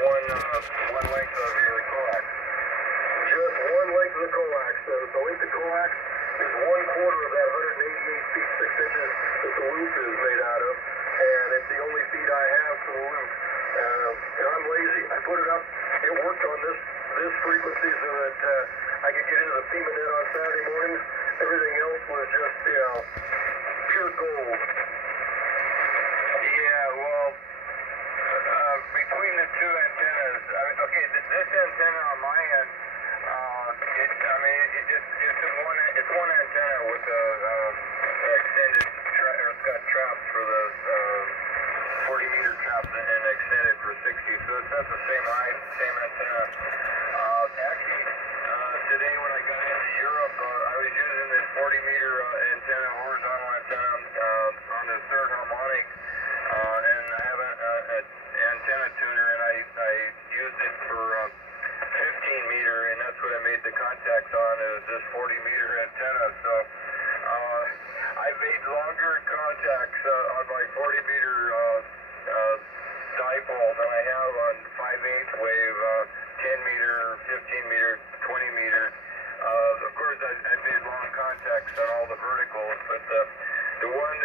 one length of the coax. Just one length of the coax. The length of coax is 1/4 of that 188 feet 6 inches that the loop is made out of, and it's the only feed I have for the loop. And I'm lazy. I put it up. It worked on this frequency so that I could get into the FEMA net on Saturday mornings. Everything else was just, pure gold. Yeah, well, between the two antennas, this antenna on my end, it's one antenna with extended, it's got traps for the 40-meter traps and extended for 60, so it's at the same height, same antenna. Actually, today when I got into Europe, I was using this 40-meter antenna, horizontal antenna on the third harmonic, and I have an antenna tuner, and I used it for 15-meter, and that's what I made the contacts on, is this 40-meter antenna. So I made longer contacts on my 40-meter dipole than I have on 5/8 wave, 10-meter, 15-meter, 20-meter. Of course, I made long contacts on all the verticals, but the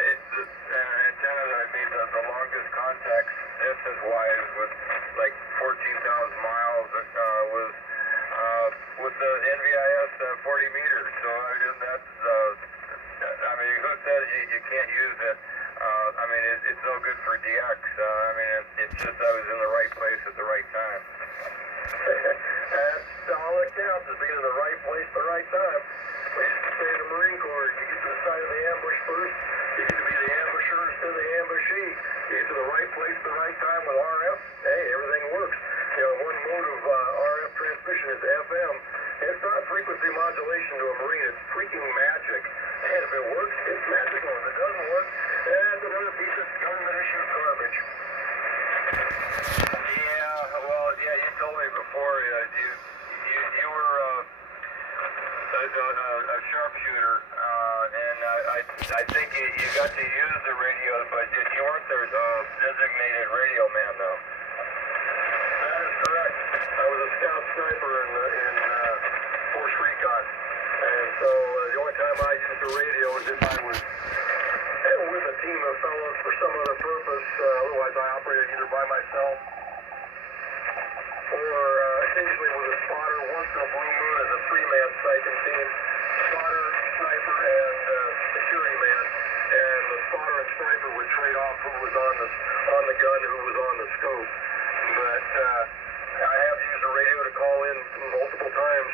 antenna that I made the longest contacts distance-wise with like 14,000 miles was with the NVIS 40 meters. So who says you can't use it? It's no good for DX. It's just I was in the right place at the right time. That's all it counts, is being in the right place at the right time. We used to say in the Marine Corps, you get to the side of the ambush first, you get to be the ambusher instead of the ambushee. You get to the right place at the right time with RF, hey, everything works. One mode of RF transmission is FM. It's not frequency modulation to a Marine, it's freaking magic. And if it works, it's magical. If it doesn't work, that's another piece of government issued garbage. You told me before you were a sharpshooter, and I think you got to use the radios, but you weren't their designated radio man, though. That is correct. I was a scout sniper in Force Recon, and so the only time I used the radio is if I was with a team of fellows for some other purpose. Otherwise, I operated either by myself or occasionally with a spotter. Once in a blue moon as a three-man sniping team, spotter, sniper, and security man. And the spotter and sniper would trade off who was on the gun, who was on the scope. But I have used the radio to call in multiple times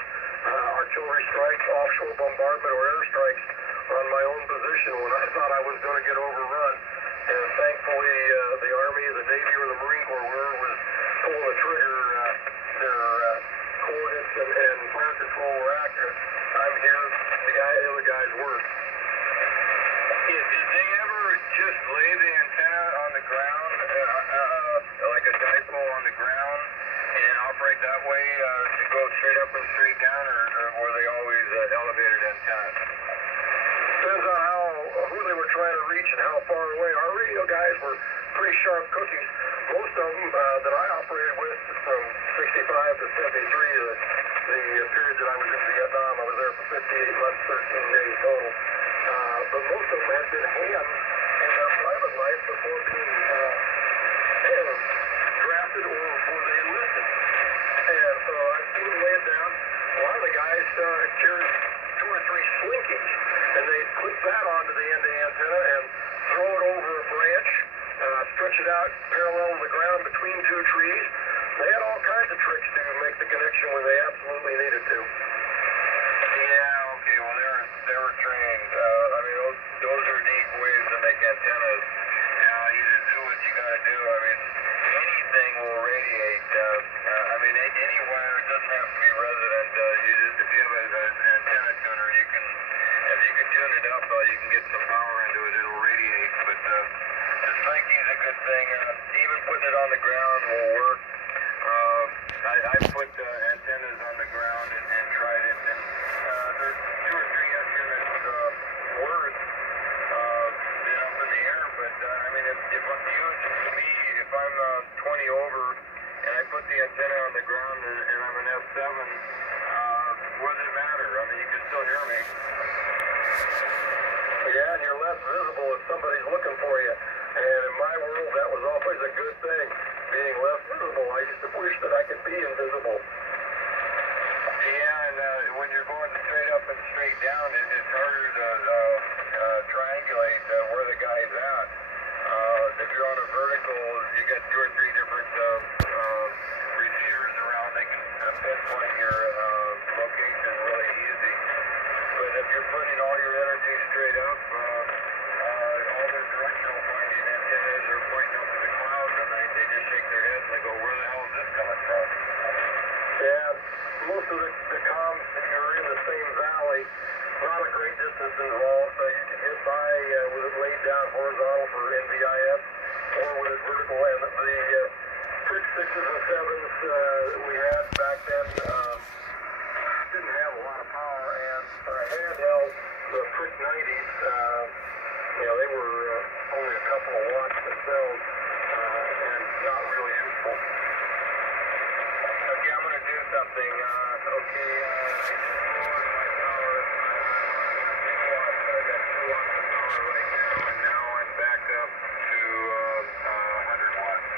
artillery strikes, offshore bombardment, or airstrikes on my own position when I thought I was going to get overrun. And thankfully, the Army, the Navy, or the Marine Corps, whoever was pulling the trigger, their coordinates and fire control were accurate. I'm here, the other guys weren't. Did they ever just lay the antenna on the ground, like a dipole on the ground, and operate that way to go straight up and straight down, or were they always elevated antennas? Depends on who they were trying to reach and how far away. Our radio guys were pretty sharp cookies. Most of them that I operated with from 65 to 73, the period that I was in Vietnam, I was there for 58 months, 13 days total. But most of them had been hands in their private life before being drafted or before they enlisted. And so I've seen them lay it down. A lot of the guys carried 2 or 3 slinkies, and they'd clip that onto the end of the antenna and throw it over a branch, stretch it out parallel to the ground between 2 trees. They had all kinds of tricks to make the connection when they absolutely needed to. Yeah, okay, well, they were trained. Those are deep ways to make antennas. You just do what you gotta do. Anything will radiate. Any wire, it doesn't have to be resident. If you have an antenna tuner, if you can tune it up, you can get some power into it, it'll radiate. But the slinky is a good thing. Even putting it on the ground will work. I put antennas on the ground and tried it, and there's 2 or 3 units worth been up in the air. But if I'm 20 over and I put the on the ground and I'm an F7, what does it matter? I mean, you can still hear me. Yeah, and you're less visible if somebody's looking for you. And in my world, that was always a good thing, being less visible. I used to wish that I could be invisible. Yeah, and when you're going straight up and straight down, it's harder to triangulate where the guy's at. If you're on a vertical, you got 2 or 3 different receivers around. They can pinpoint your location really easy. But if you're putting all your energy straight up, all their directional pointing antennas are pointing up to the clouds, and they just shake their heads and they go, where the hell is this coming from? Yeah, most of the comms, if you're in the same valley, not a great distance involved, so you can get by with it laid down horizontal for NVIS or with it vertical. And the Trick 6s and 7s that we had back then didn't have a lot of power, and for a handheld, the Trick 90s, they were only a couple of watts themselves and not really useful. Okay, I'm going to do something. I just lowered my power. I got 2 watts of power right now, and now I'm back up to 100 watts.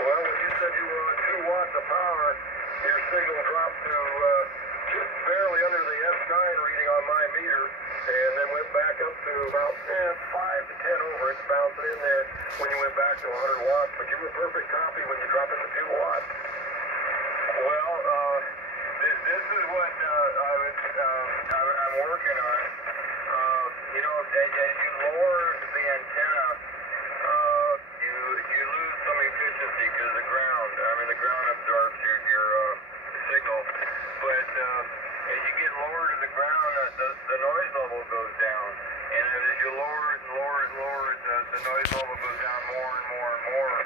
Well, when you said you were on 2 watts of power, your signal dropped to just barely under the S9 reading on my meter, and then went back up to about 5 to 10 over. It's bouncing in there when you went back to 100 watts, but you were perfect copy when you dropped it to 2 watts. Well, this is what I'm working on. As you lower the antenna, you lose some efficiency because the ground absorbs your signal. But as you get lower to the ground, the noise level goes down. And as you lower it and lower it and lower it, the noise level goes down more and more and more.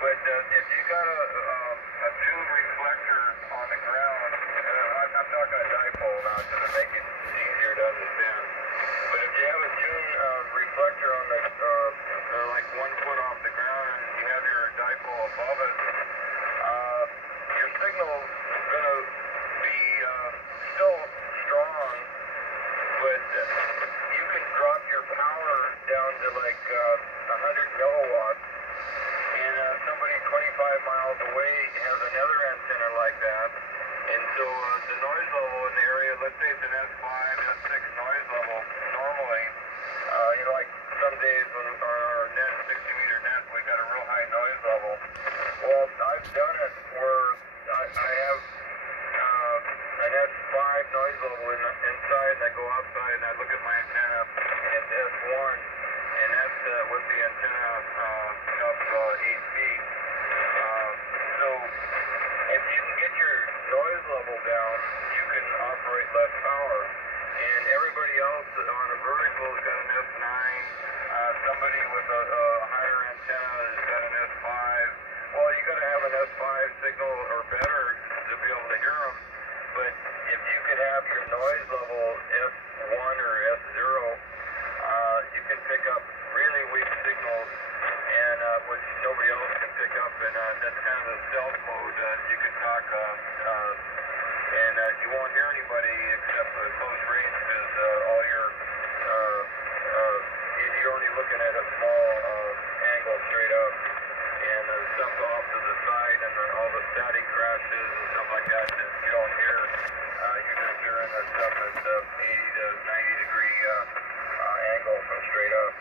But if you got a tuned reflector on the ground, I'm talking a dipole now to make it easier to understand. But if you have a tuned reflector on the like 1 foot off the ground and you have your dipole above it, your signal's going to be still strong, but you can drop your power down to like 100 milliwatts, and somebody 25 miles away has another antenna like that, and so the noise level in the area, let's say it's an S5, S6 noise level, normally, like some days when our net, 60-meter net, we got a real high noise level. Well, I've done it where I have an S5 noise level inside, and I go outside and I look at my antenna, and it's S1, and that's with the antenna up 8 feet. So if you can get your noise level down, you can operate less power. And everybody else on a vertical has got an S9. Somebody with a higher antenna has got an S5. Well, you got to have an S5 signal or better to be able to hear them. But if you could have your noise level S1 or S0, you can pick up really weak signals, and which nobody else can pick up. And that's kind of the stealth mode. You can talk, and you won't hear anybody except for the close range because all you're only looking at a small angle straight up, and the stuff off to the side and all the static crashes and stuff like that you don't hear. You're just hearing the stuff at 80 to 90 degree angle from straight up.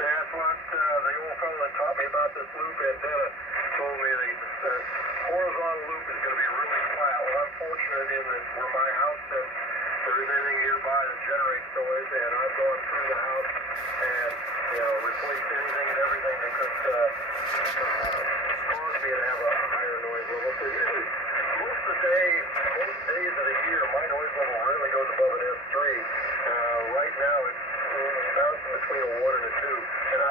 That's what the old fellow that taught me about this loop antenna told me. The horizontal loop is going to be really flat. Well, I'm fortunate in that where my house sits, there isn't anything nearby that generates noise, and I've gone through the house and replaced anything and everything that could cause me to have a higher noise level. So usually, most days of the year, my noise level really goes above an S3. Right now, it's bouncing between a 1 and a 2. And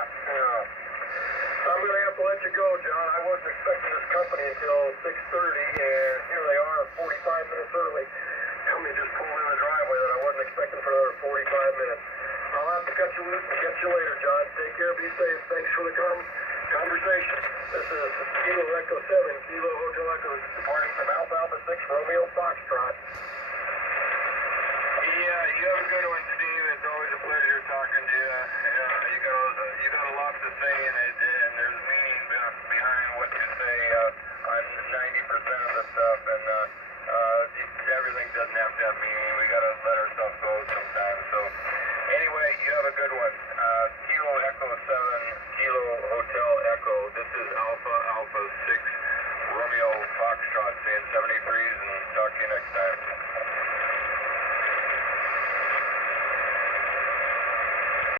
I'm going to have to let you go, John. I wasn't expecting this company until 6:30, and here they are 45 minutes early. Company just pulled in the driveway that I wasn't expecting for another 45 minutes. I'll have to cut you loose and catch you later, John. Take care, be safe. Thanks for the conversation. station. This is Kilo Echo 7, Kilo Hotel Echo, departing from Alpha Alpha 6, Romeo Foxtrot. Yeah, you have